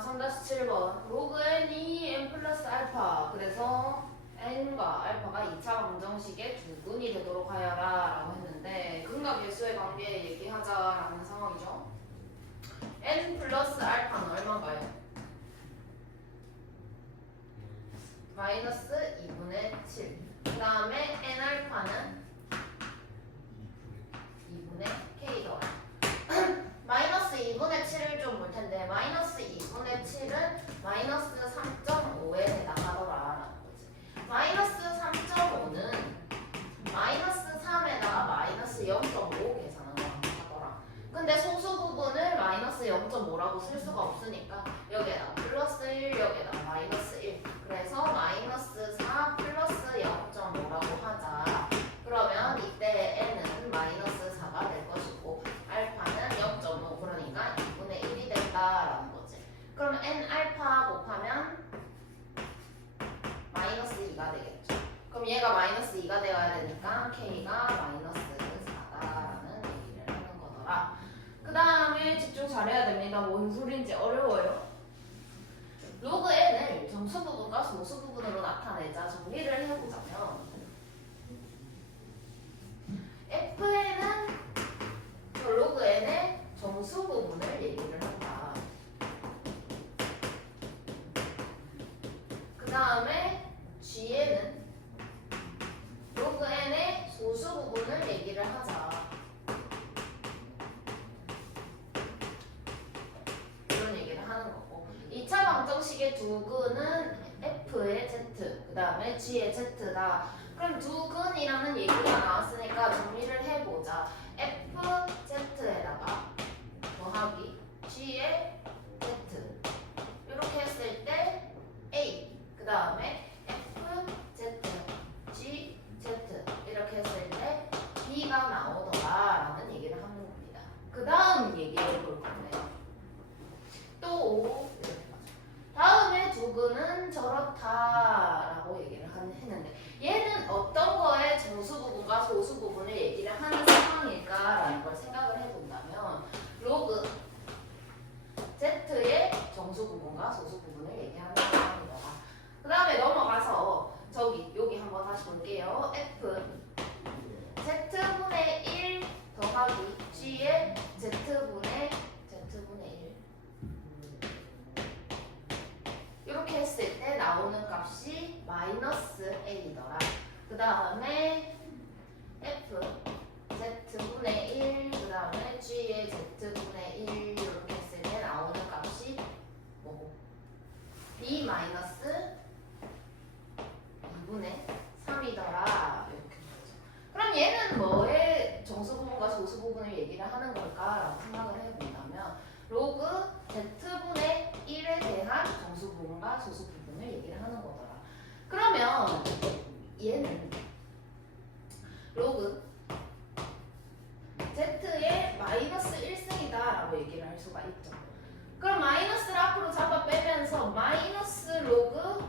3-7번 로그 n이 n 플러스 알파. 그래서 n과 알파가 2차 방정식의 두근이 되도록 하여라 라고 했는데 근각 계수의 관계 얘기하자라는 상황이죠. n 플러스 알파는 얼마인가요? 마이너스 2분의 7. 그 다음에 n 알파는 2분의 k 더하기 마이너스 2분의 7을 좀 볼 텐데 마이너스 2분의 7은 마이너스 3.5에 해당하더라. 마이너스 3.5는 마이너스 3에다가 마이너스 0.5 계산하는 거라. 근데 소수 부분을 마이너스 0.5라고 쓸 수가 없으니까 여기에다가 플러스 1, 여기에다가 마이너스 1. 그래서 마이너스 4 플러스 0.5라고 하자. 그러면 이때 n은 마이너스 4가 될 것이고 알파는 0.5. 그러니까 2분의 1이 된다라는 거지. 그럼 n 알파 곱하면 마이너스 2가 되겠죠. 그럼 얘가 마이너스 2가 되어야 되니까 k가 마이너스 4다라는 얘기를 하는 거더라. 그 다음에 집중 잘해야 됩니다. 뭔 소린지 어려워요. 로그 n을 정수 부분과 소수 부분으로 나타내자. 정리를 해보자면 fn은 로그 n의 정수 부분을 얘기를 한다. 그 다음에 g에는 로그 n의 소수 부분을 얘기를 하자. 이런 얘기를 하는 거고 2차 방정식의 두근은 f의 z, 그 다음에 g의 z다. 그럼 두근이라는 얘기가 나왔으니까 정리를 해보자. fz에다가 더하기 g의 z 이렇게 했을 때 a, 그 다음에 fz, gz 이렇게 했을 때 b가 나오더라라는 얘기를 하는 겁니다. 그 다음 얘기해 볼 건데요. 또 이렇게 다음에 두근은 저렇다라고 얘기를 했는데 얘는 어떤 거에 정수 부분과 소수 부분을 얘기를 하는 상황일까라는 걸 생각을 해본다면 로그 z의 정수 부분과 소수 부분을 얘기하는 상황이다. 그 다음에 넘어가서 여기 한번 다시 볼게요. f z분의 1 더하기 g의 z분의 1 이렇게 했을 때 나오는 값이 마이너스 a더라. 그 다음에 f z분의 1, 그 다음에 g의 z분의 1 이렇게 했을 때 나오는 값이 뭐고? b 마이너스 2분의 3이더라. 이렇게 되죠. 그럼 얘는 뭐의 정수 부분과 소수 부분을 얘기를 하는 걸까라고 생각을 해본다면 로그 z분의 1에 대한 정수 부분과 소수 부분을 얘기를 하는 거더라. 그러면 얘는 로그 z의 마이너스 1승이다 라고 얘기를 할 수가 있죠. 그럼 마이너스를 앞으로 잡아 빼면서 마이너스 로그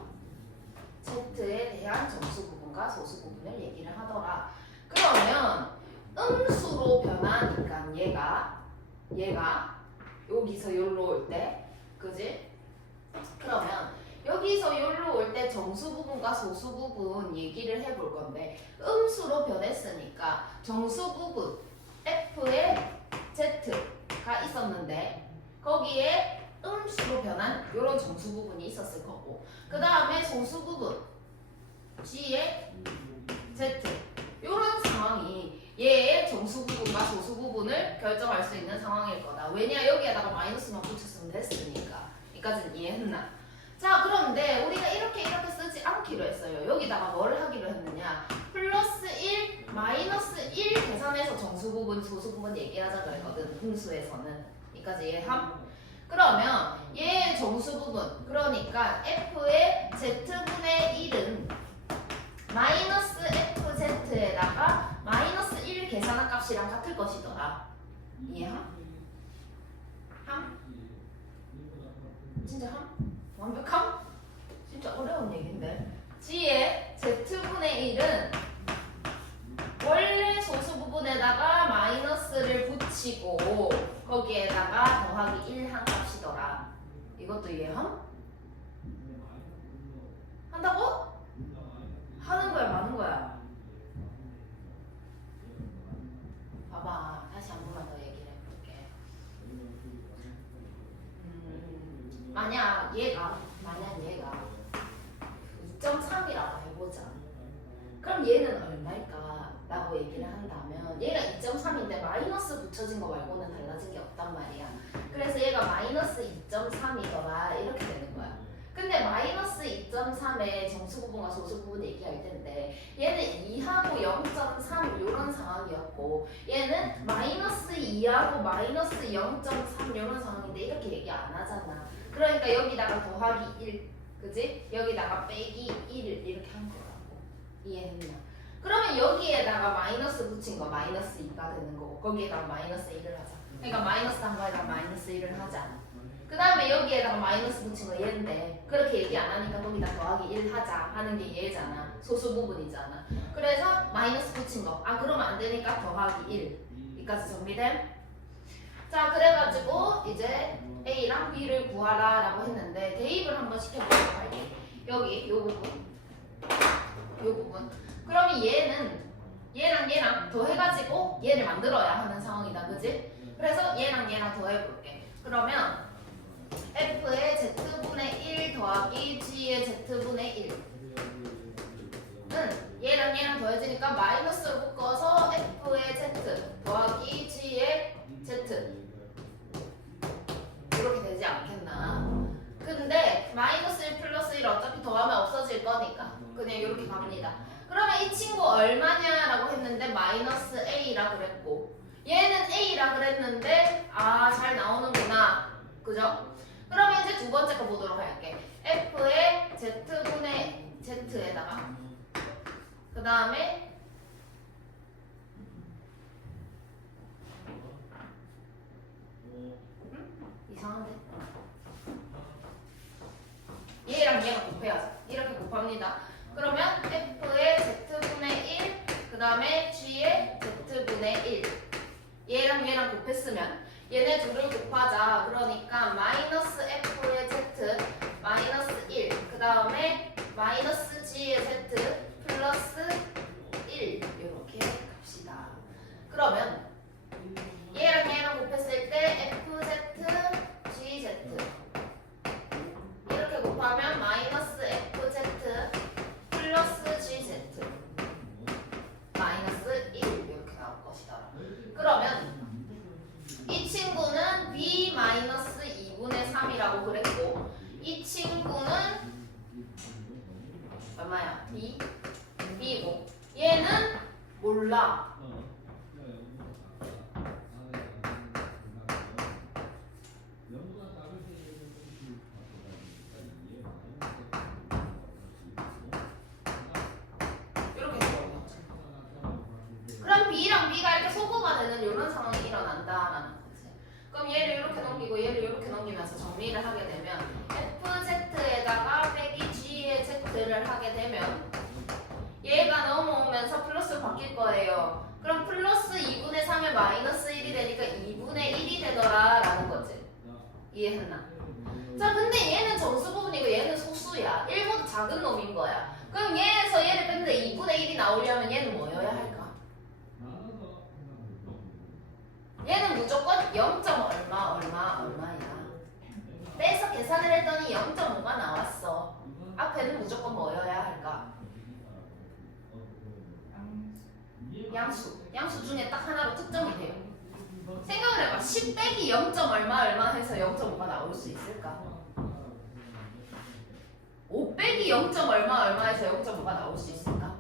z에 대한 정수 부분과 소수 부분을 얘기를 하더라. 그러면 음수로 변하니까 얘가 여기서 여기로 올 때, 그지? 그러면 여기서 여기로 올 때 정수 부분과 소수 부분 얘기를 해볼 건데 음수로 변했으니까 정수 부분 f의 z가 있었는데 거기에 음수로 변한 이런 정수 부분이 있었을 거고 그 다음에 소수 부분 g의 z 이런 상황이 얘의 정수 부분과 소수 부분을 결정할 수 있는 상황일 거다. 왜냐? 여기에다가 마이너스만 붙였으면 됐으니까. 여기까지는 이해했나? 자, 그런데 우리가 이렇게 쓰지 않기로 했어요. 여기다가 뭐를 하기로 했느냐? 플러스 1, 마이너스 1 계산해서 정수 부분, 소수 부분 얘기하자고 했거든. 음수에서는. 여기까지 이해함? 그러면 얘의 정수 부분, 그러니까 f의 z분의 1은 마이너스 fz에다가 마이너스 1 계산한 값이랑 같을 것이더라. 이해함? 함? 진짜 함? 완벽함? 진짜 어려운 얘기인데. g의 z분의 1은 원래 소수 부분에다가 마이너스를 붙이고 거기에다가 더하기 1 한 값이더라. 이것도 이해함? 한다고? 하는 거야 마는 거야? 봐봐 다시 한 번만 더 얘기를 해볼게. 만약 얘가 2.3이라고 해보자. 그럼 얘는 얼마일까? 라고 얘기를 한다면 얘가 2.3인데 마이너스 붙여진 거 말고는 달라진 게 없단 말이야. 그래서 얘가 마이너스 2.3이더라 이렇게 되는 거야. 근데 마이너스 2.3의 정수 부분과 소수 부분 얘기할 텐데 얘는 2하고 0.3 이런 상황이었고 얘는 마이너스 2하고 마이너스 0.3 이런 상황인데 이렇게 얘기 안 하잖아. 그러니까 여기다가 더하기 1 그지? 여기다가 빼기 1을 이렇게 한 거라고. 이해했나? 그러면 여기에다가 마이너스 붙인 거 마이너스 2가 되는 거고 거기에다가 마이너스 1을 하자. 그러니까 마이너스 한 거에다가 마이너스 1을 하자. 그 다음에 여기에다가 마이너스 붙인 거 얘인데 그렇게 얘기 안 하니까 거기다 더하기 1 하자 하는 게 얘잖아. 소수 부분이잖아. 그래서 마이너스 붙인 거 아 그러면 안 되니까 더하기 1 여기까지 정리됨? 자 그래가지고 이제 A랑 B를 구하라 라고 했는데 대입을 한번 시켜보도록 할게. 여기 요 부분 그러면 얘랑 더해가지고 얘를 만들어야 하는 상황이다 그지? 그래서 얘랑 더해볼게. 그러면 F의 Z분의 1 더하기 G의 Z분의 1은 얘랑 더해지니까 마이너스로 묶어서 F의 Z 더하기 G의 Z 이렇게 되지 않겠나? 근데 마이너스 1 플러스 1 어차피 더하면 없어질 거니까 그냥 이렇게 갑니다. 그러면 이 친구 얼마냐라고 했는데 마이너스 A라 그랬고 얘는 A라 그랬는데 아 잘 나오는구나 그죠? 그러면 이제 두 번째 거 보도록 할게. F의 Z분의 Z에다가 그 다음에 이상한데? 얘랑 얘가 곱해야죠. 이렇게 곱합니다. 그러면 F의 Z분의 1 그 다음에 G의 Z분의 1 얘랑 곱했으면 얘네 둘을 곱하자. 그러니까 마이너스 F의 Z 마이너스 1 그 다음에 마이너스 G의 Z 플러스 1 이렇게 갑시다. 그러면 얘랑 곱했을 때 FZ GZ 이렇게 곱하면 마이너스 FZ 플러스 GZ 마이너스 1 이렇게 나올 것이다. 그러면 이 친구는 B 마이너스 2분의 3이라고 그랬고 이 친구는 얼마야? B고 얘는 몰라. 이렇게 되거든요. 그럼 B랑 B가 이렇게 소거가 되는 이런 상황이 일어난다라는 거지. 그럼 얘를 이렇게 넘기고 얘를 이렇게 넘기면서 정리를 하게 되면 FZ에다가 빼기 G의 Z를 하게 되면 얘가 넘어오면서 플러스로 바뀔 거예요. 그럼 플러스 2분의 3에 마이너스 1이 되니까 2분의 1이 되더라 라는 거지. 이해했나? 자 근데 얘는 정수 부분이고 얘는 소수야. 1보다 작은 놈인 거야. 그럼 얘에서 얘를 뺐는데 2분의 1이 나오려면 얘는 뭐여야 할까? 얘는 무조건 0. 얼마야. 빼서 계산을 했더니 0.5가 나왔어. 앞에는 무조건 뭐여야 할까? 양수 중에 딱 하나로 특정이 돼요. 생각을 해봐. 10 빼기 0. 얼마 해서 0.5가 나올 수 있을까? 5 빼기 0. 얼마 해서 0.5가 나올 수 있을까?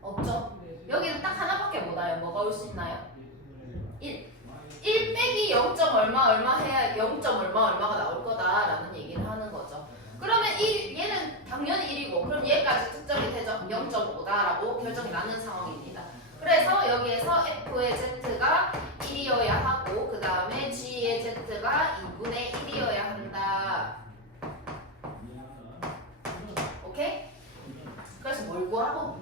없죠? 여기는 딱 하나밖에 못 와요. 뭐가 올 수 있나요? 1 빼기 0. 얼마 해야 0. 얼마가 나올 거다라는 얘기를 하는 거죠. 그러면 얘는 당연히 1이고 그럼 얘까지 특정이 되죠. 0.5다라고 결정이 나는 상황입니다. 그래서 여기에서 F의 Z가 1이어야 하고 그 다음에 G의 Z가 2분의 1이어야 한다. 오케이? 그래서 뭘 구하고?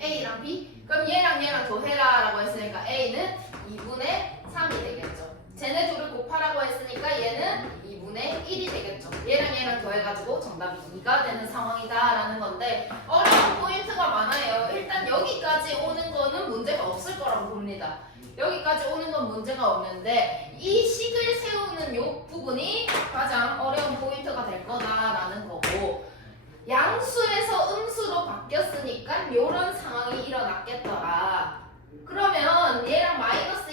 A랑 B? 그럼 얘랑 더해라 라고 했으니까 A는 2분의 3이 되겠죠. 쟤네 둘을 곱하라고 했으니까 얘는 2분의 1이 되겠죠. 얘랑 더해가지고 정답이 2가 되는 상황이다라는 건데 어려운 포인트가 많아요. 일단 여기까지 오는 거는 문제가 없을 거라고 봅니다. 여기까지 오는 건 문제가 없는데 이 식을 세우는 요 부분이 가장 어려운 포인트가 될 거다라는 거고 양수에서 음수로 바뀌었으니까 요런 상황이 일어났겠더라. 그러면 얘랑 마이너스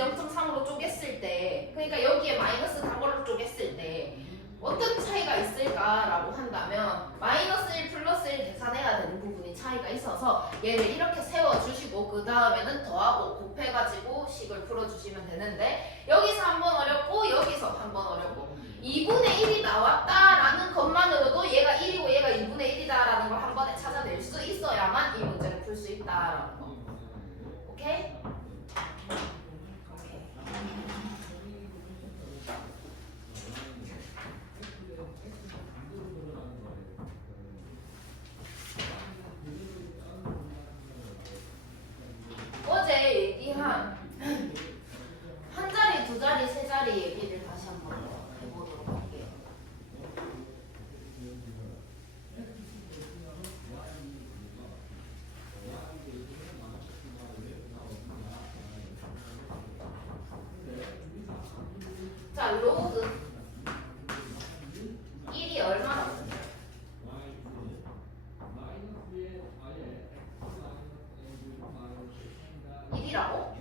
0.3으로 쪼갰을 때 그러니까 여기에 마이너스 단걸로 쪼갰을 때 어떤 차이가 있을까라고 한다면 마이너스 1 플러스 1 계산해야 되는 부분이 차이가 있어서 얘를 이렇게 세워주시고 그 다음에는 더하고 곱해가지고 식을 풀어주시면 되는데 여기서 한 번 어렵고 여기서 한 번 어렵고 2분의 1이 나왔다라는 것만으로도 얘가 1이고 얘가 2분의 1이다라는 걸 한 번에 찾아낼 수 있어야만 이 문제를 풀 수 있다라는 거. 오케이? 어제 얘기한 한 자리, 두 자리, 세 자리 얘기를 다시 한번 해보도록 할게요. 자, 로그 1이 얼마나 1이라고?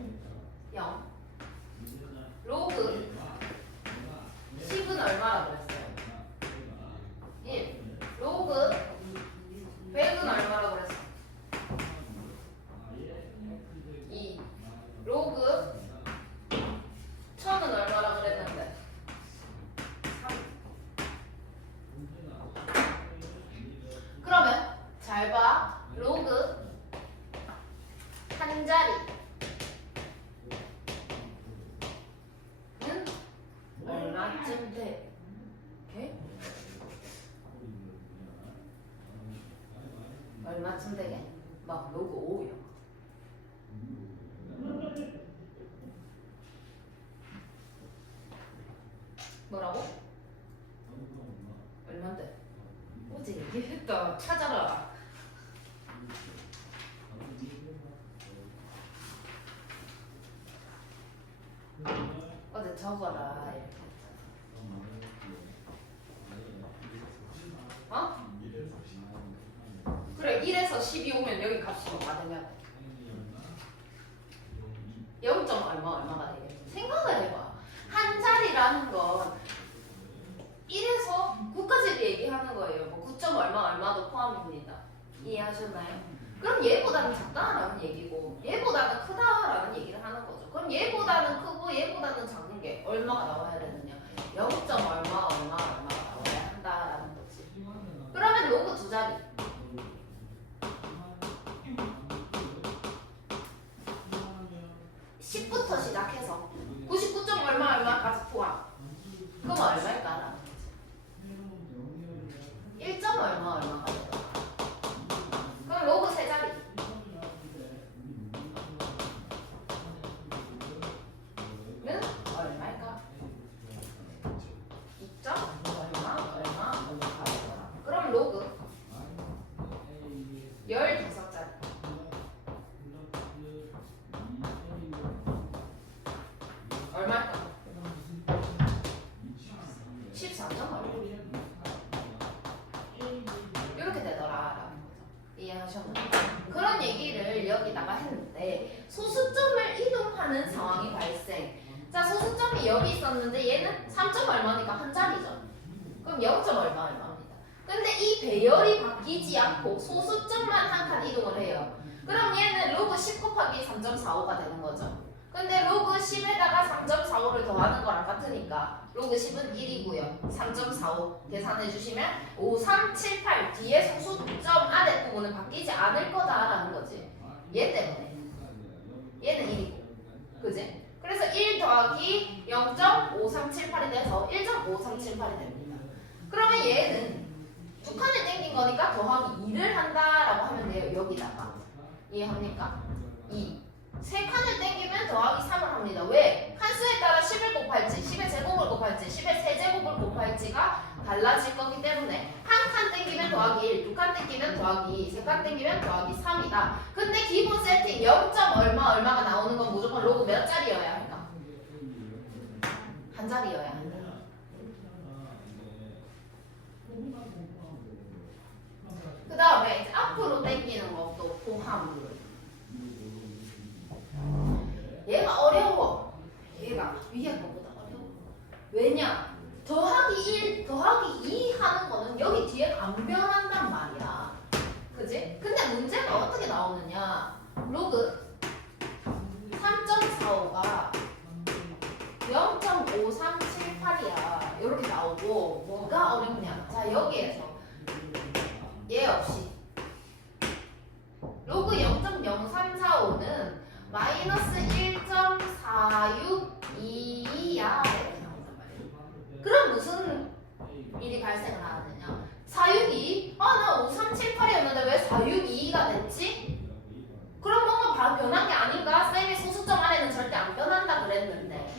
0. 로그 10은 얼마라고 그랬어요? 1. 로그 100은 얼마라고 그랬어? 2. 로그 1000은 얼마라고 그랬는데? 3. 그러면 잘 봐. 로그 한 자리는 얼마쯤 돼? 오케이? 얼마쯤 되게? 막 로그 5요. 뭐라고? 얼만데? 어제 얘기했다. 찾아라. 어제 적어라 이렇게 했잖아. 어? 그래 1에서 10이 오면 여기 값이 뭐 받으면 0. 얼마가 되겠지. 생각을 해봐. 한 자리라는 건 1에서 9까지 얘기하는 거예요. 뭐 9. 얼마도 포함입니다. 이해하셨나요? 그럼 얘보다는 작다라는 얘기고 얘보다는 크다라는 얘기를 하는 거죠. 그럼 얘보다는 크고 얘보다는 작은 게 얼마가 나와야 되느냐? 0. 얼마가 나와야 한다라는 거지. 그러면 로그 두 자리. 10부터 시작해서 99. 얼마까지 포함. 그럼 얼마일까라는 거지. 1. 얼마가 되더라. 그럼 로그 세 자리. 는 얼마일까? 2. 얼마가 되더라. 그럼 로그 15자리. 얼마일까? 14.5. 이렇게 되더라라는 거죠. 이해하셨나요? 그런 얘기를 여기다가 했는데 소수점을 이동하는 상황이 발생. 자, 소수점이 여기 있었는데 얘는 3. 얼마니까 한 자리죠. 그럼 0. 얼마입니다. 근데 이 배열이 바뀌지 않고 소수점만 한 칸 이동을 해요. 그럼 얘는 로그 10 곱하기 3.45가 되는 거죠. 근데 로그 10에다가 3.45를 더하는 거랑 같으니까 로그 10은 1이고요. 3.45 계산해 주시면 5, 3, 7, 8 뒤에 소수점 아래 부분은 바뀌지 않을 거다라는 거지. 얘 때문에. 얘는 1이고. 그지? 그래서 1 더하기 0.5378이 돼서 1.5378이 됩니다. 그러면 얘는 두 칸을 땡긴 거니까 더하기 2를 한다라고 하면 돼요. 여기다가. 이해합니까? 2. 세 칸을 땡기면 더하기 3을 합니다. 왜? 칸수에 따라 10을 곱할지, 10의 제곱을 곱할지, 10의 세제곱을 곱할지가 달라질 거기 때문에 한 칸 땡기면 더하기 1, 두 칸 땡기면 더하기 2, 세 칸 땡기면 더하기 3이다. 근데 기본 세팅 0. 얼마가 나오는 건 무조건 로그 몇 자리여야 할까? 한 자리여야 한다. 그 다음에 이제 앞으로 땡기는 것도 포함. 얘가 어려워. 얘가 위에 거보다 어려워. 왜냐? 더하기 1, 더하기 2 하는 거는 여기 뒤에 안 변한단 말이야. 그지? 근데 문제가 어떻게 나오느냐? 로그 3.45가 0.5378이야. 이렇게 나오고 뭐가 어렵냐? 자, 여기에서 얘 없이 로그 0.0345는 마이너스 1.462야. 그럼 무슨 일이 발생을 하느냐? 462? 나 5378이었는데 왜 462가 됐지? 그럼 뭔가 변한 게 아닌가? 쌤이 소수점 안에는 절대 안 변한다 그랬는데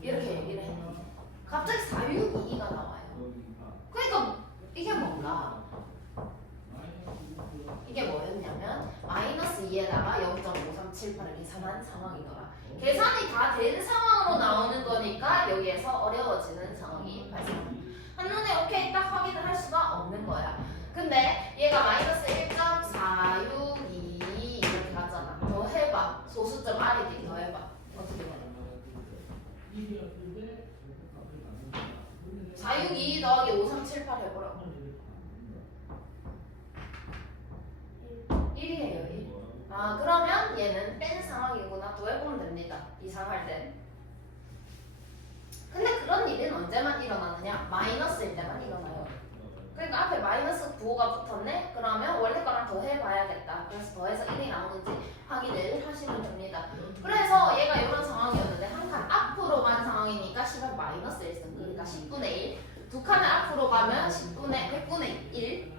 이렇게 얘기를 했는데 갑자기 462가 나와요. 그러니까 이게 뭔가? 이게 뭐였냐면 마이너스 2에다가 0.5378을 계산한 상황이더라. 계산이 다 된 상황으로 나오는 거니까 여기에서 어려워지는 상황이 발생합니다. 한눈에 오케이 딱 확인을 할 수가 없는 거야. 근데 얘가 마이너스 1.462 이렇게 가잖아. 더 해봐. 소수점 아래뒤 더 해봐. 어떻게 되나? 462 더하기 5378 해보라고. 1이에요 1. 그러면 얘는 뺀 상황이구나. 또 해보면 됩니다. 이상할 땐. 근데 그런 일은 언제만 일어나느냐? 마이너스일 때만 일어나요. 그러니까 앞에 마이너스 9가 붙었네? 그러면 원래 거랑 더 해봐야겠다. 그래서 더해서 1이 나오는지 확인을 하시면 됩니다. 그래서 얘가 이런 상황이었는데 한 칸 앞으로 간 상황이니까 10은 마이너스 1승. 그러니까 10분의 1. 두 칸을 앞으로 가면 100분의 1.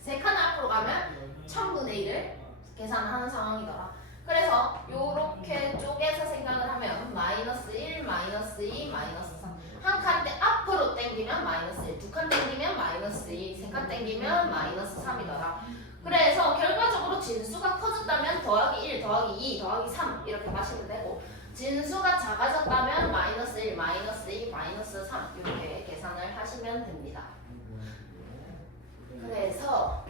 세 칸을 앞으로 가면 1000분의 1을 계산하는 상황이더라. 그래서 요렇게 쪼개서 생각을 하면 마이너스 1, 마이너스 2, 마이너스 3. 한 칸 앞으로 땡기면 마이너스 1, 두 칸 땡기면 마이너스 2, 세 칸 땡기면 마이너스 3이더라. 그래서 결과적으로 진수가 커졌다면 더하기 1, 더하기 2, 더하기 3 이렇게 마시면 되고 진수가 작아졌다면 마이너스 1, 마이너스 2, 마이너스 3 이렇게 계산을 하시면 됩니다. 그래서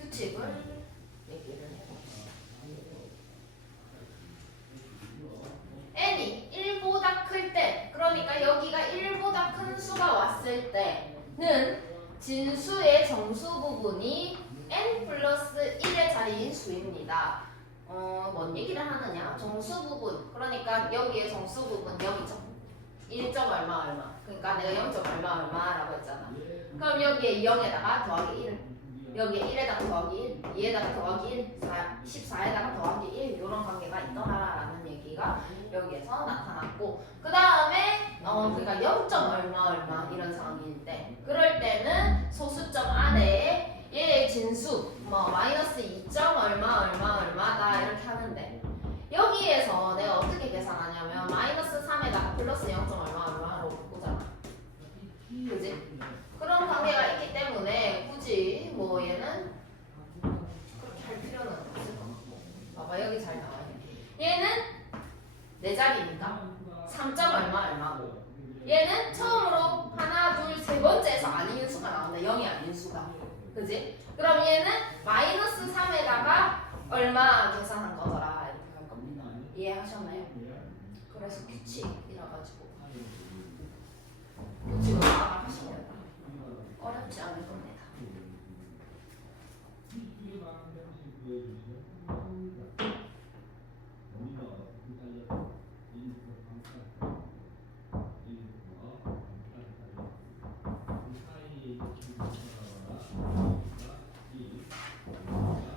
규칙을 얘기를 해봅시다. n이 1보다 클 때, 그러니까 여기가 1보다 큰 수가 왔을 때는 진수의 정수 부분이 n 플러스 1의 자리인 수입니다. 뭔 얘기를 하느냐? 정수 부분, 그러니까 여기에 정수 부분 여기죠. 1. 얼마 그러니까 내가 0. 얼마라고 했잖아. 그럼 여기에 0에다가 더하기 1, 여기에 1에다가 더하기 1, 2에다가 더하기 1, 14에다가 더하기 1 이런 관계가 있더라라는 얘기가 여기에서 나타났고 그 다음에 그러니까 0. 얼마 이런 상황일 때 그럴 때는 소수점 아래에 얘의 진수 마이너스 2. 얼마다 이렇게 하는데 여기에서 내가 어떻게 계산하냐면 마이너스 3에다가 플러스 0. 얼마로 바꾸잖아. 그지? 그런 관계가 있기 때문에 굳이 얘는 그렇게 할 필요는 없을 것 같고 봐봐 여기 잘 나와요. 얘는 네 자리니까 3. 얼마고 얘는 처음으로 하나 둘 세 번째에서 아닌 수가 나온다. 0이 아닌 수가. 그지? 그럼 얘는 마이너스 3에다가 얼마 계산한 거더라 이렇게 할 겁니다. 이해하셨나요? 그래서 규칙이라 가지고 규칙을 파악하시면 어렵지 않을 겁니다.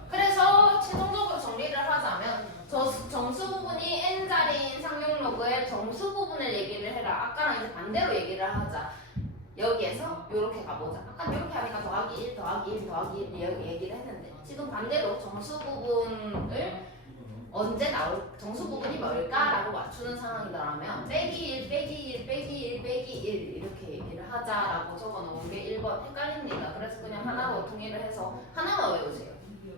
그래서 최종적으로 정리를 하자면 정수 부분이 n자리인 상용 로그의 정수 부분을 얘기를 해라. 아까랑 이제 반대로 얘기를 하자. 여기에서 이렇게 가보자. 아까 이렇게 하니까 더하기 1 더하기 1 더하기 1 얘기를 했는데 지금 반대로 정수 부분을 언제 나올 정수 부분이 뭘까라고 맞추는 상황이라면 빼기 1 빼기 1 빼기 1 빼기 1 이렇게 얘기를 하자라고 적어놓은 게 1번 헷갈립니다. 그래서 그냥 하나로 통일을 해서 하나만 외우세요.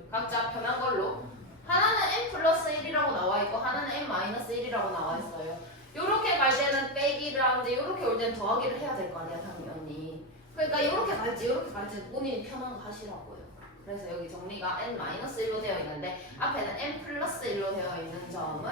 각자 편한 걸로. 하나는 n 플러스 1이라고 나와 있고 하나는 n 마이너스 1이라고 나와 있어요. 요렇게 갈 때는 빼기를 하는데 요렇게 올 때는 더하기를 해야 될 거 아니야 당연히. 그러니까 요렇게 갈지 요렇게 갈지 본인이 편한 거 하시라고요. 그래서 여기 정리가 n-1로 되어 있는데 앞에는 n 플러스 1로 되어 있는 점을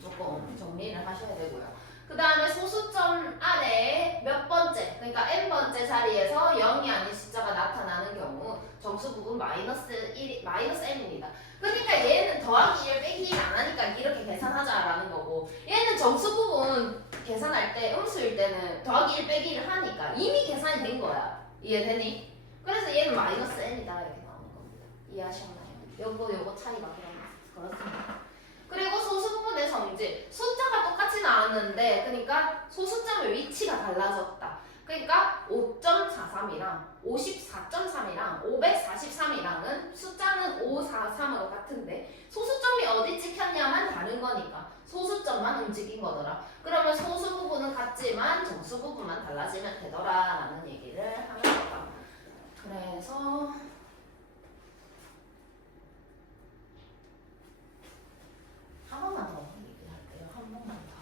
조금 정리를 하셔야 되고요. 그 다음에 소수점 안에 몇 번째, 그러니까 n번째 자리에서 0이 아닌 숫자가 나타나는 경우 정수 부분 마이너스 n입니다. 그러니까 얘는 더하기 1 빼기 1 안 하니까 이렇게 계산하자라는 거고, 얘는 정수 부분 계산할 때 음수일 때는 더하기 1 빼기 1 하니까 이미 계산이 된 거야. 이해되니? 그래서 얘는 마이너스 n이다 이렇게 나오는 겁니다. 이해하셨나요? 요거 차이가 그렇습니다. 그리고 소수 부분의 성질, 숫자가 똑같이 나왔는데 그러니까 소수점의 위치가 달라졌다. 그러니까 5.43이랑 54.3이랑 543이랑은 숫자는 543으로 같은데 소수점이 어디 찍혔냐만 다른 거니까 소수점만 움직인 거더라. 그러면 소수 부분은 같지만 정수 부분만 달라지면 되더라 라는 얘기를 하는 거다. 그래서 한 번만 더 얘기할게요. 한 번만 더.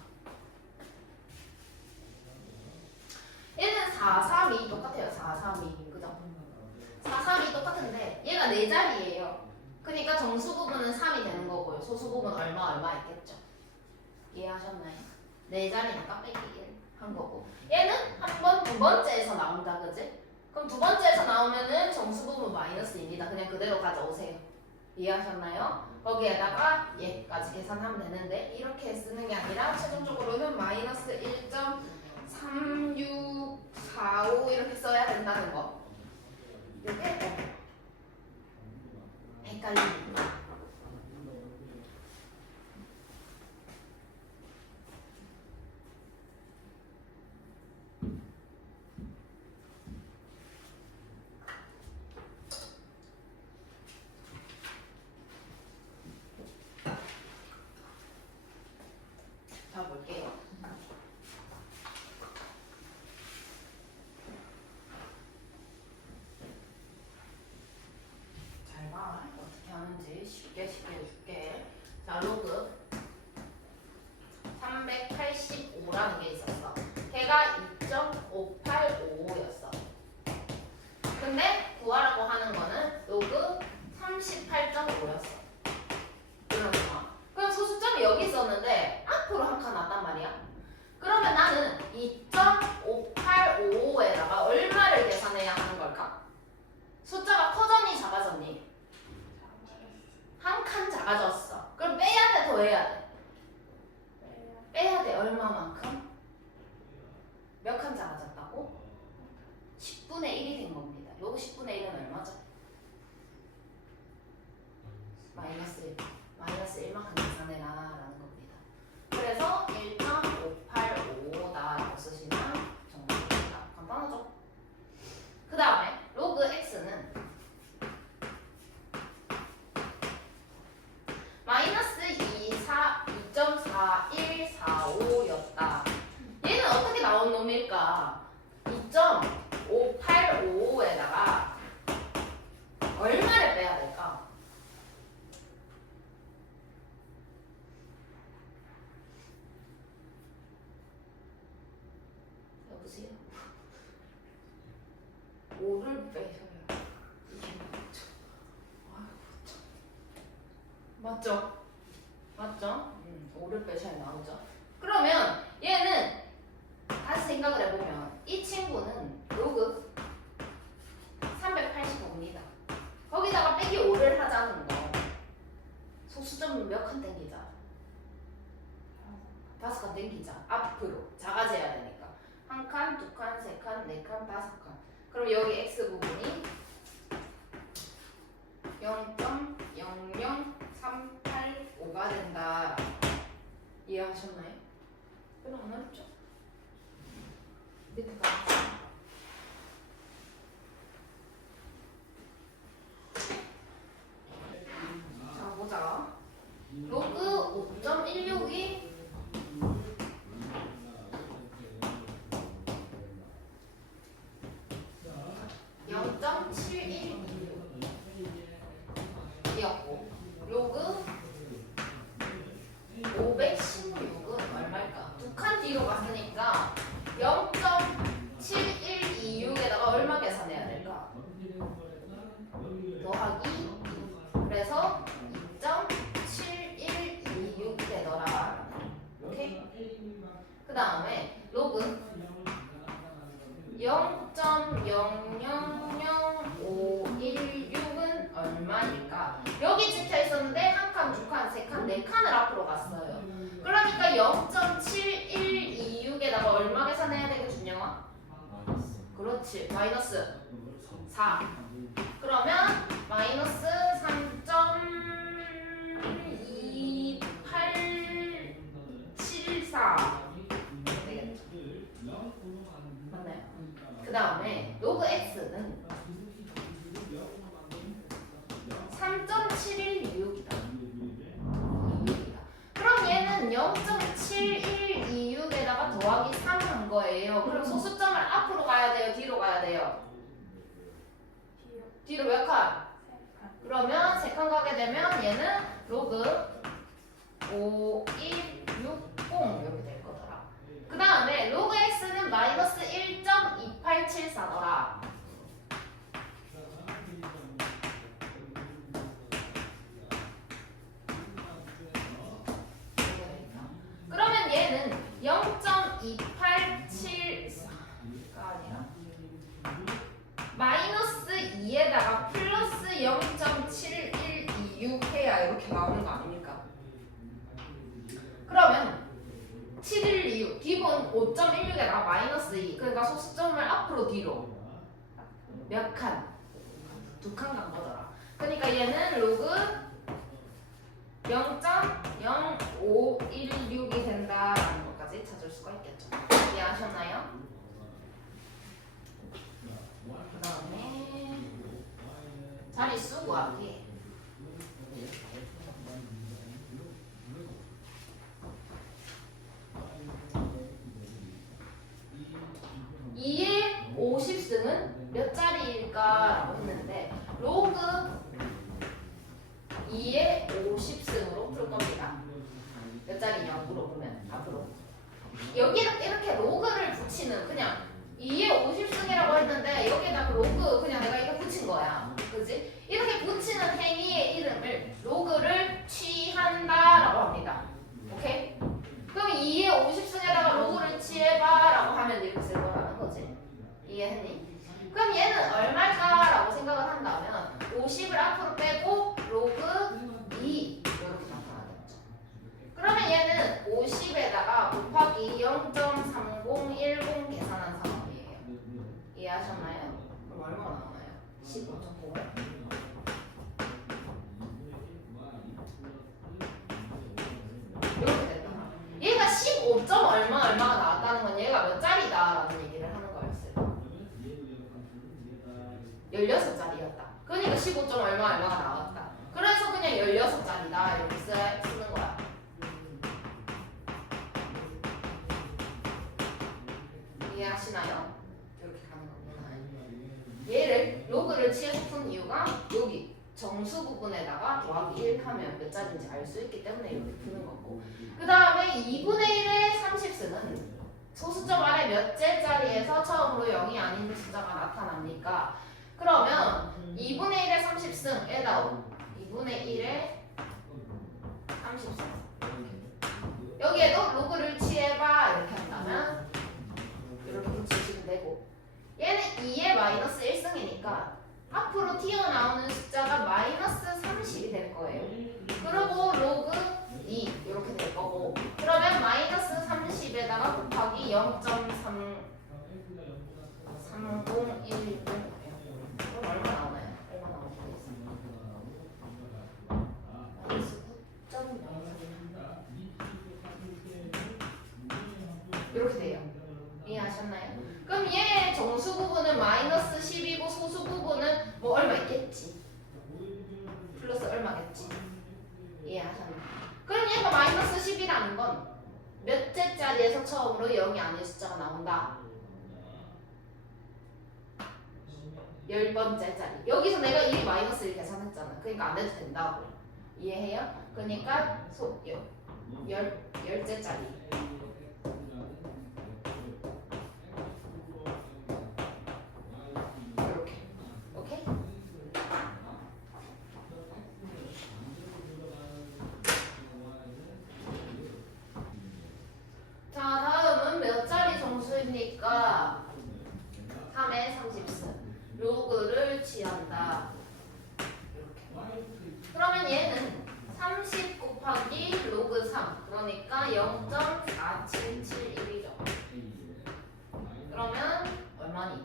얘는 4, 3, 2 똑같아요. 4, 3, 2 그죠? 4, 3, 2 똑같은데 얘가 4자리예요. 그러니까 정수 부분은 3이 되는 거고요. 소수 부분 얼마 있겠죠? 이해하셨나요? 4자리니까 빼기 1 한 거고, 얘는 한 번, 두 번째에서 나온다. 그지? 그럼 두 번째에서 나오면은 정수 부분 마이너스입니다. 그냥 그대로 가져오세요. 이해하셨나요? 거기에다가 얘까지 계산하면 되는데 이렇게 쓰는 게 아니라 최종적으로는 마이너스 1.3645 이렇게 써야 된다는 거. 이게 헷갈립니다. 자 볼게요. 잘 봐. 어떻게 하는지 쉽게 해줄게. 자, 로그 385라는 게 있었어. 걔가 2.585였어. 근데 구하라고 하는 거는 로그 38.5였어. 그럼 소수점이 여기 있었는데 앞으로 한 칸 왔단 말이야. 그러면 나는 2.585에다가 얼마를 계산해야 하는 걸까? 숫자가 커졌니 작아졌니? 한 칸 작아졌어. 그럼 빼야 돼 더해야 돼? 빼야 돼. 얼마만큼? 몇 칸 작아졌다고? 10분의 1이 된 겁니다. 요거 10분의 1은 얼마죠? 마이너스 1만큼 계산해라 라는 겁니다. 그래서 1.585다라고 쓰시면 정답입니다. 간단하죠? 그 다음에 로그 x는 마이너스 2.4145였다. 얘는 어떻게 나온 놈일까? 2.585에다가 얼마를 빼야 될까? 여보세요? 5를 빼셔야 이게 맞죠? 아이고 참. 맞죠? 맞죠? 5를 빼셔야 나오죠. 그러면 얘는 다시 생각을 해보면 이 친구는 로그 385입니다. 거기다가 빼기 5를 하자는 거. 소수점 몇 칸 땡기자? 5칸 땡기자. 앞으로 작아져야 되니까. 한 칸, 두 칸, 세 칸, 네 칸, 5칸. 그럼 여기 x 부분이 0.00385가 된다. 이해하셨나요? 별로 안 어렵죠? 밑에 가. 0이었고 로그 516은 얼마일까? 두 칸 뒤로 갔으니까 0.7126에다가 얼마 계산해야 될까? 더하기 2. 그래서 2.7126 되더라. 오케이? 그 다음에 로그 0.000516은 얼마일까? 여기 찍혀 있었는데 한 칸, 두 칸, 세 칸, 네 칸을 앞으로 갔어요. 그러니까 0.7126에다가 얼마 계산해야 되게 준영아? 그렇지. 마이너스 4. 그러면 마이너스 3.2874 되겠죠. 맞나요? 그 다음에 로그 x는 3.716이다. 그럼 얘는 0.7126에다가 더하기 3 한 거예요. 그럼 소수점을 앞으로 가야 돼요? 뒤로 가야 돼요? 뒤로 몇 칸? 그러면 3칸 가게 되면 얘는 로그 5160 이렇게 될 거더라. 그 다음에 로그 x는 마이너스 1.2874더라. 그러면 얘는 0.2874가 아니라 마이너스 2에다가 플러스 0.7126 해야 이렇게 나오는 거 아닙니까? 그러면 716 기본 5.16에다가 마이너스 2 그러니까 소수점을 앞으로 뒤로 몇 칸? 두 칸 간 거더라. 그러니까 얘는 로그 0.0516이 된다라는 것까지 찾을 수가 있겠죠. 이해하셨나요? 그 다음에 자릿수 구하기. (2의 50승은) 몇 자리일까라고 했는데 로그 2의 50승으로 풀 겁니다. 몇 자리냐고 물어보면 앞으로 여기는 이렇게 로그를 붙이는 그냥 2의 50승이라고 했는데 여기에다 로그 그냥 내가 이거 붙인 거야. 그지? 이렇게 붙이는 행위의 이름을 로그를 취한다라고 합니다. 오케이? 그럼 2의 50승에다가 로그를 취해봐 라고 하면 이렇게 쓸 거라는 거지. 이해했니? 그럼 얘는 얼마일까라고 생각을 한다면 50을 앞으로 빼고 로그 2 이렇게 나타나겠죠. 그러면 얘는 50에다가 곱하기 0.3010 계산한 상황이에요. 이해하셨나요? 그럼 얼마가 나오나요? 15.5. 이렇게 됐다. 얘가 15. 얼마가 나왔다는 건 얘가 몇 짜리다라는 얘기를 하는 거였어요. 16짜리였다. 그러니까 15. 얼마가 나왔다. 그래서 그냥 16짜리다 이렇게 쓰는 거야. 이해하시나요? 이렇게 가는 겁니다. 얘를 로그를 취해서 푼 이유가 여기 정수 부분에다가 더하기 1 하면 몇 자리인지 알 수 있기 때문에 이렇게 푸는 거고, 그 다음에 2분의 1의 30승은 소수점 아래 몇째 자리에서 처음으로 0이 아닌 숫자가 나타납니까? 그러면 2분의 1의 30승에다 2분의 1의 30승 여기에도 로그를 취해봐 이렇게 한다면 이렇게 붙이시면 되고, 얘는 2의 마이너스 1승이니까 앞으로 튀어나오는 숫자가 마이너스 30이 될 거예요. 그리고 로그 2 이렇게 될 거고, 그러면 마이너스 30에다가 곱하기 0.3010 그럼 얼마 나오나요? 얼마 나오는지 마이너스 9.0 이렇게 돼요. 이해하셨나요? 그럼 얘 정수 부분은 마이너스 10이고 소수 부분은 뭐 얼마 있겠지? 플러스 얼마겠지? 이해하셨나요? 그럼 얘가 마이너스 10이라는 건 몇째 자리에서 처음으로 0이 아닌 숫자가 나온다. 10번째 자리. 여기서 내가 1 마이너스 1 계산했잖아. 그러니까 안 해도 된다고. 이해해요? 그러니까 열째 자리. 이렇게. 오케이? 자, 다음은 몇 자리 정수입니까? 3의 30승. 로그를 취한다. 이렇게. 그러면 얘는 30 곱하기 로그 3. 그러니까 0.4771이죠. 그러면 얼마니?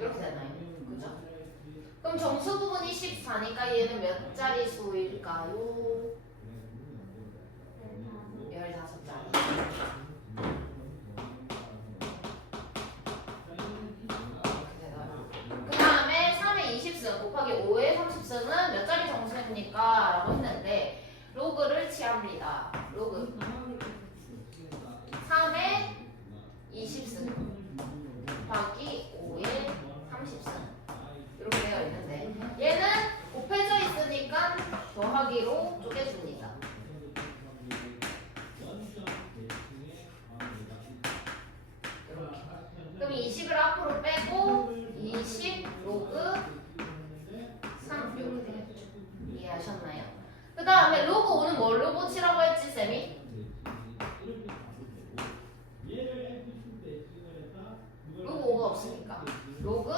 이렇게 되나요? 그죠? 그럼 정수 부분이 14니까 얘는 몇 자리 수일까요? 15자리. 그 다음에 3의 20승 곱하기 5의 30승은 몇 자리 정수입니까? 라고 했는데 로그를 취합니다. 로그 3의 20승 곱하기 5의 30승 이렇게 되어 있는데 얘는 곱해져 있으니까 더하기로 쪼개줍니다. 이렇게. 그럼 20을 앞으로 빼고 20 로그 3 이렇게 되겠죠. 이해하셨나요? 그 다음에 로그 5는 뭘로 고치라고 했지 쌤이? 로그 5가 없으니까 로그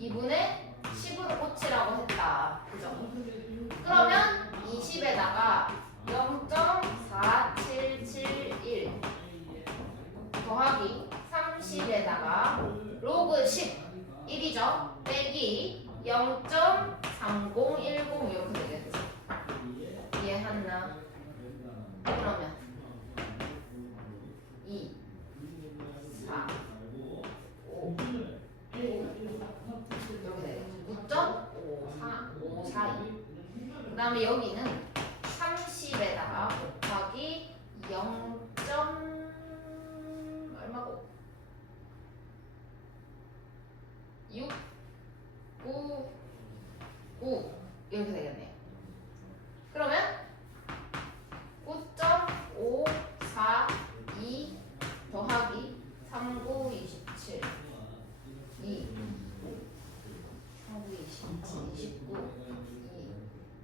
2분의 10으로 고치라고 했다. 그죠? 그러면 20에다가 0.4771 더하기 30에다가 로그 10 1이죠? 빼기 0.3010 이렇게 되겠죠? 이해했나? 그러면 2 4 5 이렇게 되겠죠? 9.542. 그 다음에 여기는 30에다가 곱하기 0. 얼마고? 6 9 9 이렇게 되겠네요. 그러면 9.542 더하기 3927 2 3927 29 2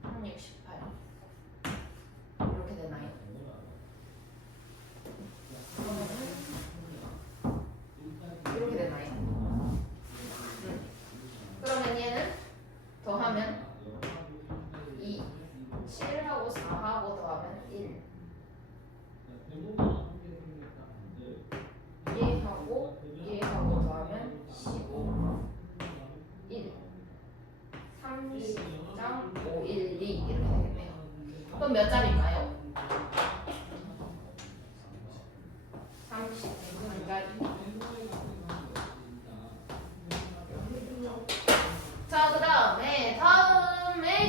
368 이렇게 되나요? 이렇게 되나요? 그러면 얘는 더하면 2 7하고 4하고 더하면 1 얘하고 더하면 15 1 30.512 이렇게 되겠네요. 그럼 몇 자리일까요? 31자리. 자, 그 다음에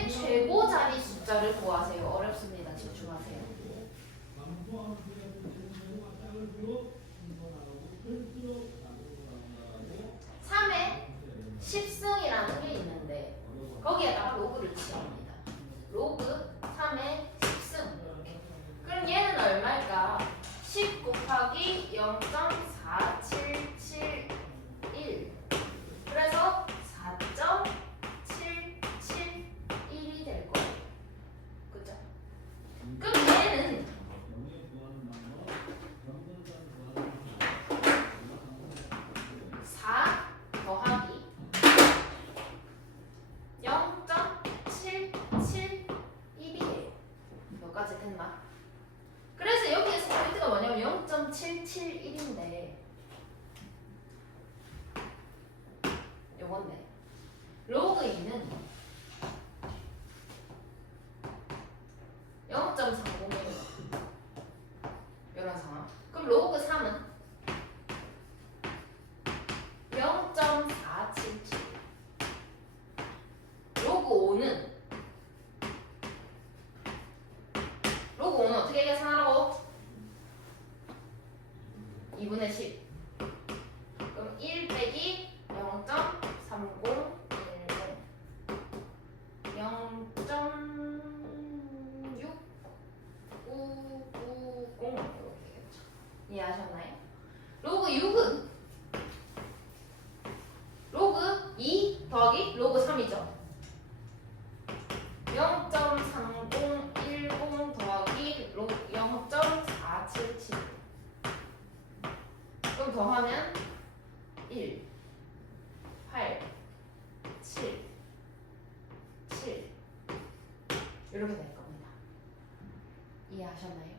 최고 자리 숫자를 구하세요. 어렵습니다. 집중하세요. 3에 10승이라는 게 있는데 거기에다가 로그를 취합니다. 로그 3의 10승 1, 8, 7, 7 이렇게 될 겁니다. 이해하셨나요?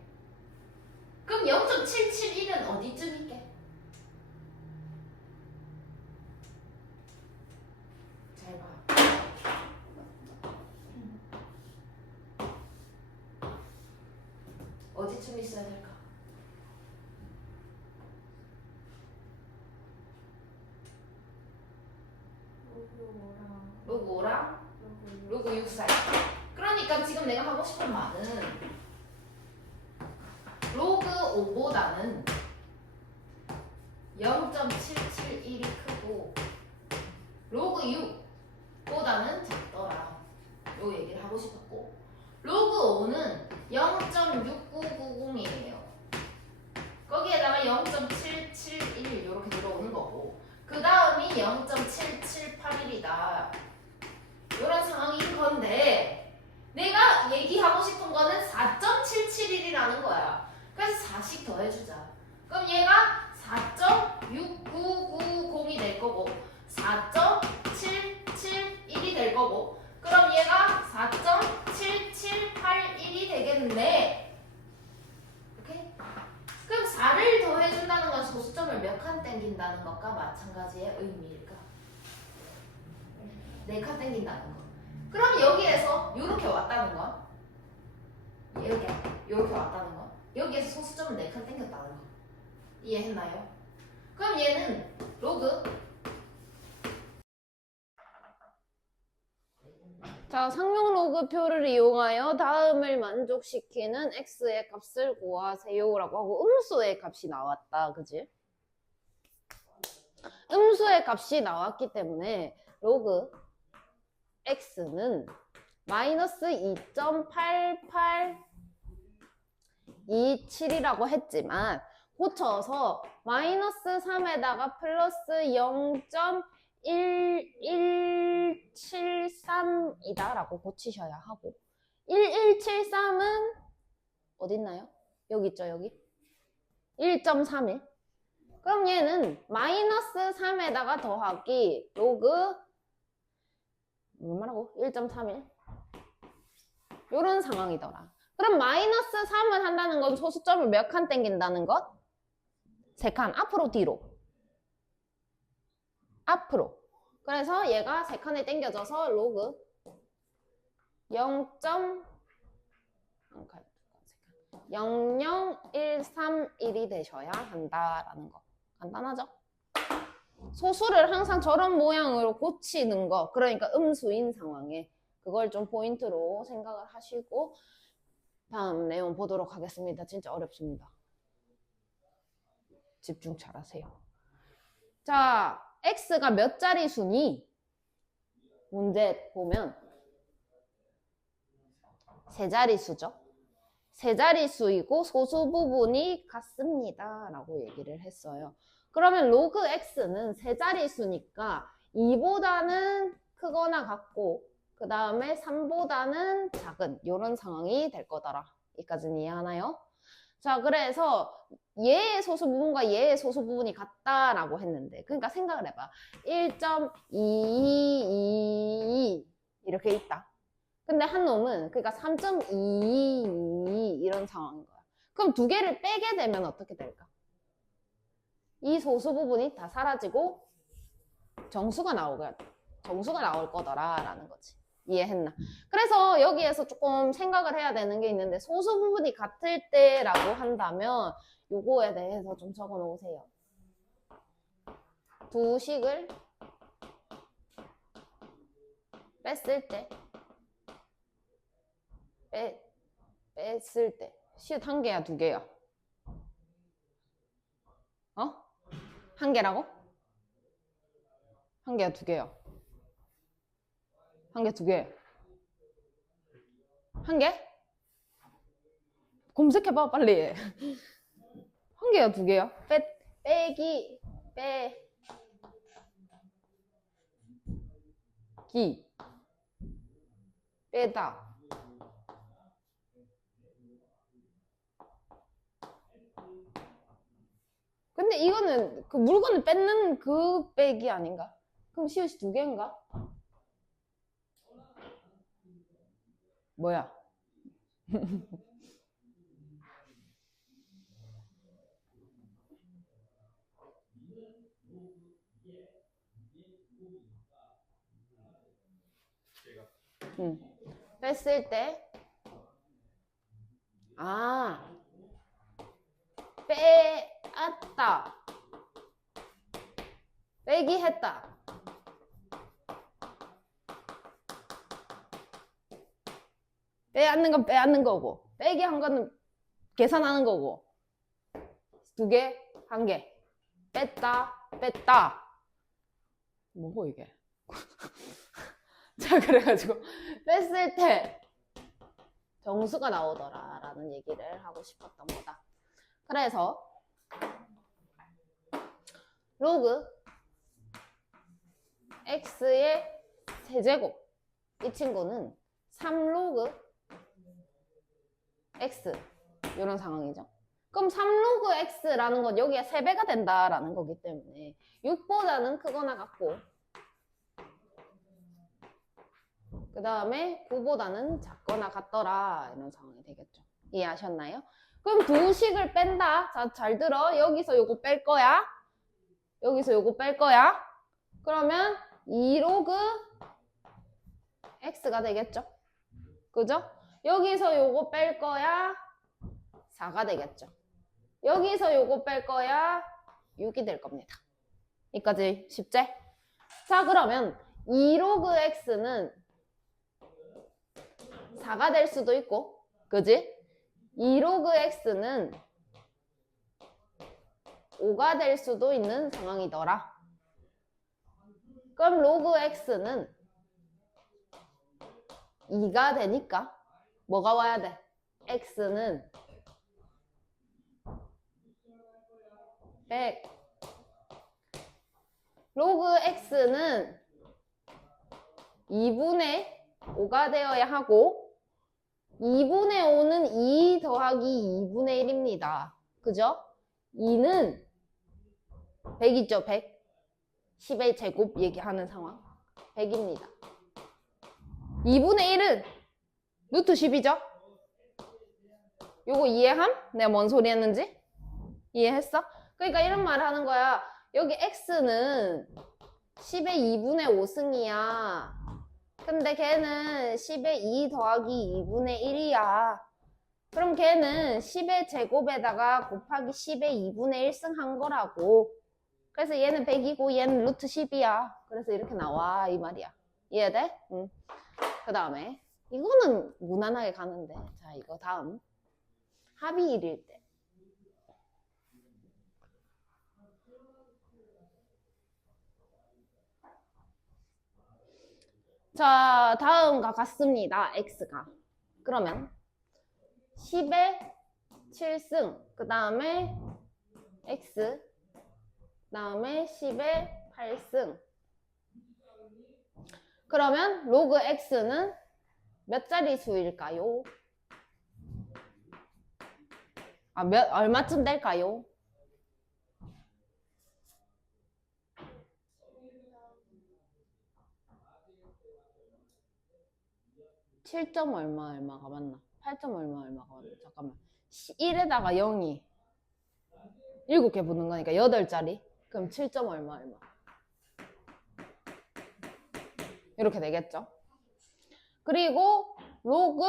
그럼 0.771은 어디쯤 있게? 잘 봐. 어디쯤 있어야 될까? 로그 5랑 로그 6 사이. 그러니까 지금 내가 하고 싶은 말은 로그 5보다는 0.771이 크고 로그 6보다는 작더라. 요 얘기를 하고 싶었고, 로그 5는 0.6990이에요. 거기에다가 0.771 이렇게 들어오는 거고, 그 다음이 0.7781이다. 이런 상황인 건데, 내가 얘기하고 싶은 거는 4.771이라는 거야. 그래서 4씩 더해주자. 그럼 얘가 4.6990이 될 거고 4.771이 될 거고, 그럼 얘가 4.7781이 되겠네. 오케이? 그럼 4를 더해준다는 건 소수점을 몇 칸 땡긴다는 것과 마찬가지의 의미일까? 4칸 땡긴다는 거. 그럼 여기에서 이렇게 왔다는 건, 이렇게 왔다는 건, 여기에서 소수점을 4칸 땡겼다는 거. 이해했나요? 그럼 얘는 로그, 자, 상용 로그표를 이용하여 다음을 만족시키는 x의 값을 구하세요라고 하고 음수의 값이 나왔다. 그지? 음수의 값이 나왔기 때문에 로그 x는 마이너스 2.8827이라고 했지만 고쳐서 마이너스 3에다가 플러스 0.1173이다 라고 고치셔야 하고, 1173은 어딨나요? 여기 있죠, 여기 1.31. 그럼 얘는 마이너스 3에다가 더하기 로그 얼마라고? 1.31 요런 상황이더라. 그럼 마이너스 3을 한다는 건 소수점을 몇 칸 땡긴다는 것? 3칸. 앞으로 뒤로. 앞으로. 그래서 얘가 3칸에 땡겨져서 로그 0.00131이 되셔야 한다라는 거. 간단하죠? 소수를 항상 저런 모양으로 고치는 거, 그러니까 음수인 상황에 그걸 좀 포인트로 생각을 하시고 다음 내용 보도록 하겠습니다. 진짜 어렵습니다. 집중 잘하세요. 자, x가 몇 자리수니? 문제 보면 세 자리수죠. 세 자리수이고 소수 부분이 같습니다 라고 얘기를 했어요. 그러면 로그 x는 세 자리수니까 2보다는 크거나 같고 그 다음에 3보다는 작은 이런 상황이 될 거더라. 여기까지는 이해하나요? 자, 그래서 얘의 소수 부분과 얘의 소수 부분이 같다라고 했는데, 그러니까 생각을 해봐. 1.222 이렇게 있다. 근데 한 놈은 그러니까 3.222 이런 상황인 거야. 그럼 두 개를 빼게 되면 어떻게 될까? 이 소수 부분이 다 사라지고 정수가 나올 거더라라는 거지. 이해했나? 그래서 여기에서 조금 생각을 해야 되는 게 있는데, 소수 부분이 같을 때라고 한다면 요거에 대해서 좀 적어 놓으세요. 두 식을 뺐을 때 뺐을 때 시읒 한 개야 두 개야? 어? 한 개라고? 한 개야 두 개야? 한 개 두 개? 한 개? 검색해봐 빨리. 한 개야 두 개야? 빼기 빼다. 근데 이거는 그 물건을 뺏는 그 빼기 아닌가? 그럼 시옷이 두 개인가? 뭐야? 뺐을 때 빼앗다 빼기 했다 빼앗는 건 빼앗는 거고 빼기 한 거는 계산하는 거고 두 개, 한 개 뺐다 뭐고 이게 자 그래가지고 뺐을 때 정수가 나오더라 라는 얘기를 하고 싶었던 거다. 그래서 로그 x의 세제곱 이 친구는 3로그 x 이런 상황이죠. 그럼 3로그 x라는 건 여기에 3배가 된다라는 거기 때문에 6보다는 크거나 같고 그 다음에 9보다는 작거나 같더라 이런 상황이 되겠죠. 이해하셨나요? 그럼 두 식을 뺀다. 자, 잘 들어. 여기서 요거 뺄 거야. 여기서 요거 뺄 거야. 그러면 2로그 x가 되겠죠. 그죠? 여기서 요거 뺄 거야. 4가 되겠죠. 여기서 요거 뺄 거야. 6이 될 겁니다. 여기까지 쉽지? 자, 그러면 2로그 x는 4가 될 수도 있고, 그지? 2로그 x는 5가 될 수도 있는 상황이더라. 그럼 로그 x는 2가 되니까 뭐가 와야 돼? x는 100. 로그 x는 2분의 5가 되어야 하고 2분의 5는 2 더하기 2분의 1입니다. 그죠? 2는 100이죠, 100. 10의 제곱 얘기하는 상황. 100입니다. 2분의 1은 루트 10이죠? 요거 이해함? 내가 뭔 소리 했는지? 이해했어? 그러니까 이런 말을 하는 거야. 여기 x는 10의 2분의 5승이야. 근데 걔는 10의 2 더하기 2분의 1이야. 그럼 걔는 10의 제곱에다가 곱하기 10의 2분의 1승 한 거라고. 그래서 얘는 100이고 얘는 루트 10이야. 그래서 이렇게 나와 이 말이야. 이해돼? 응. 그 다음에 이거는 무난하게 가는데 자 이거 다음 합이 1일 때 자, 다음과 같습니다. x가. 그러면 10의 7승, 그 다음에 x, 그 다음에 10의 8승. 그러면 로그 x는 몇 자리 수일까요? 얼마쯤 될까요? 7점 얼마가 맞나? 8점 얼마가 맞나? 잠깐만. 1에다가 0이 7개 붙는 거니까 8자리. 그럼 7점 얼마. 이렇게 되겠죠. 그리고 로그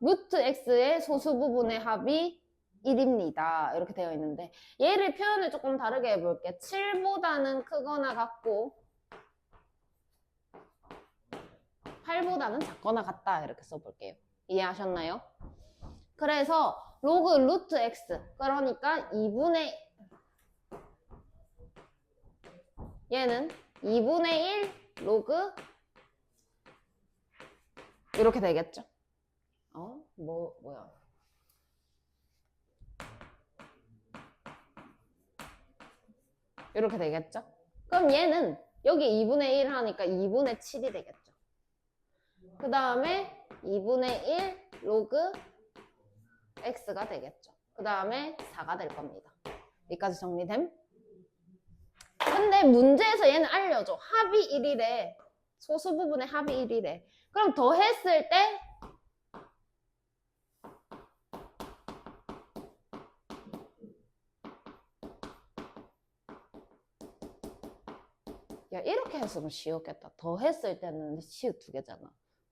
루트 x의 소수 부분의 합이 1입니다. 이렇게 되어 있는데 얘를 표현을 조금 다르게 해볼게. 7보다는 크거나 같고 8보다는 작거나 같다 이렇게 써볼게요. 이해하셨나요? 그래서 로그 루트 x 그러니까 2분의 얘는 2분의 1 로그 이렇게 되겠죠. 뭐야 이렇게 되겠죠. 그럼 얘는 여기 2분의 1 하니까 2분의 7이 되겠죠. 그 다음에 2분의 1 로그 x가 되겠죠. 그 다음에 4가 될 겁니다. 여기까지 정리됨? 근데 문제에서 얘는 알려줘. 합이 1이래. 소수 부분의 합이 1이래. 그럼 더했을 때 야, 이렇게 했으면 쉬웠겠다. 더했을 때는 시읒 2개잖아.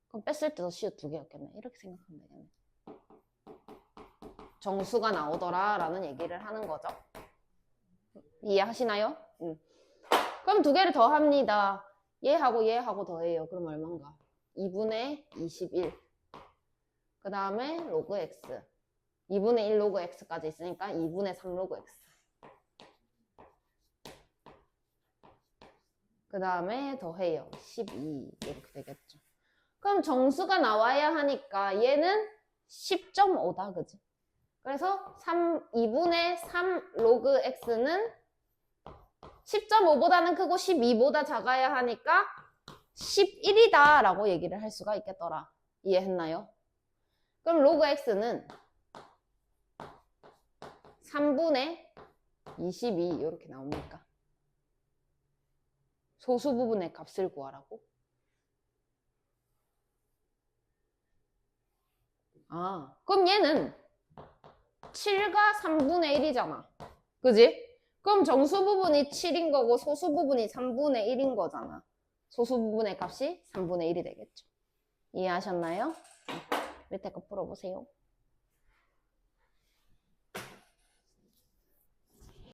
그럼 뺐을 때도 시읒 2개였겠네. 이렇게 생각하면 되겠네. 정수가 나오더라 라는 얘기를 하는 거죠. 이해하시나요? 응. 그럼 2개를 더합니다. 얘하고 얘하고 더해요. 그럼 얼마인가? 2분의 21. 그 다음에 로그 x. 2분의 1 로그 x까지 있으니까 2분의 3 로그 x. 그 다음에 더해요. 12 이렇게 되겠죠. 그럼 정수가 나와야 하니까 얘는 10.5다. 그지? 그래서 2분의 3 로그 x는 10.5보다는 크고 12보다 작아야 하니까 11이다 라고 얘기를 할 수가 있겠더라. 이해했나요? 그럼 로그 x는 3분의 22 이렇게 나옵니까? 소수 부분의 값을 구하라고? 아, 그럼 얘는 7과 3분의 1이잖아. 그지? 그럼 정수 부분이 7인 거고 소수 부분이 3분의 1인 거잖아. 소수 부분의 값이 3분의 1이 되겠죠. 이해하셨나요? 밑에 거 풀어보세요.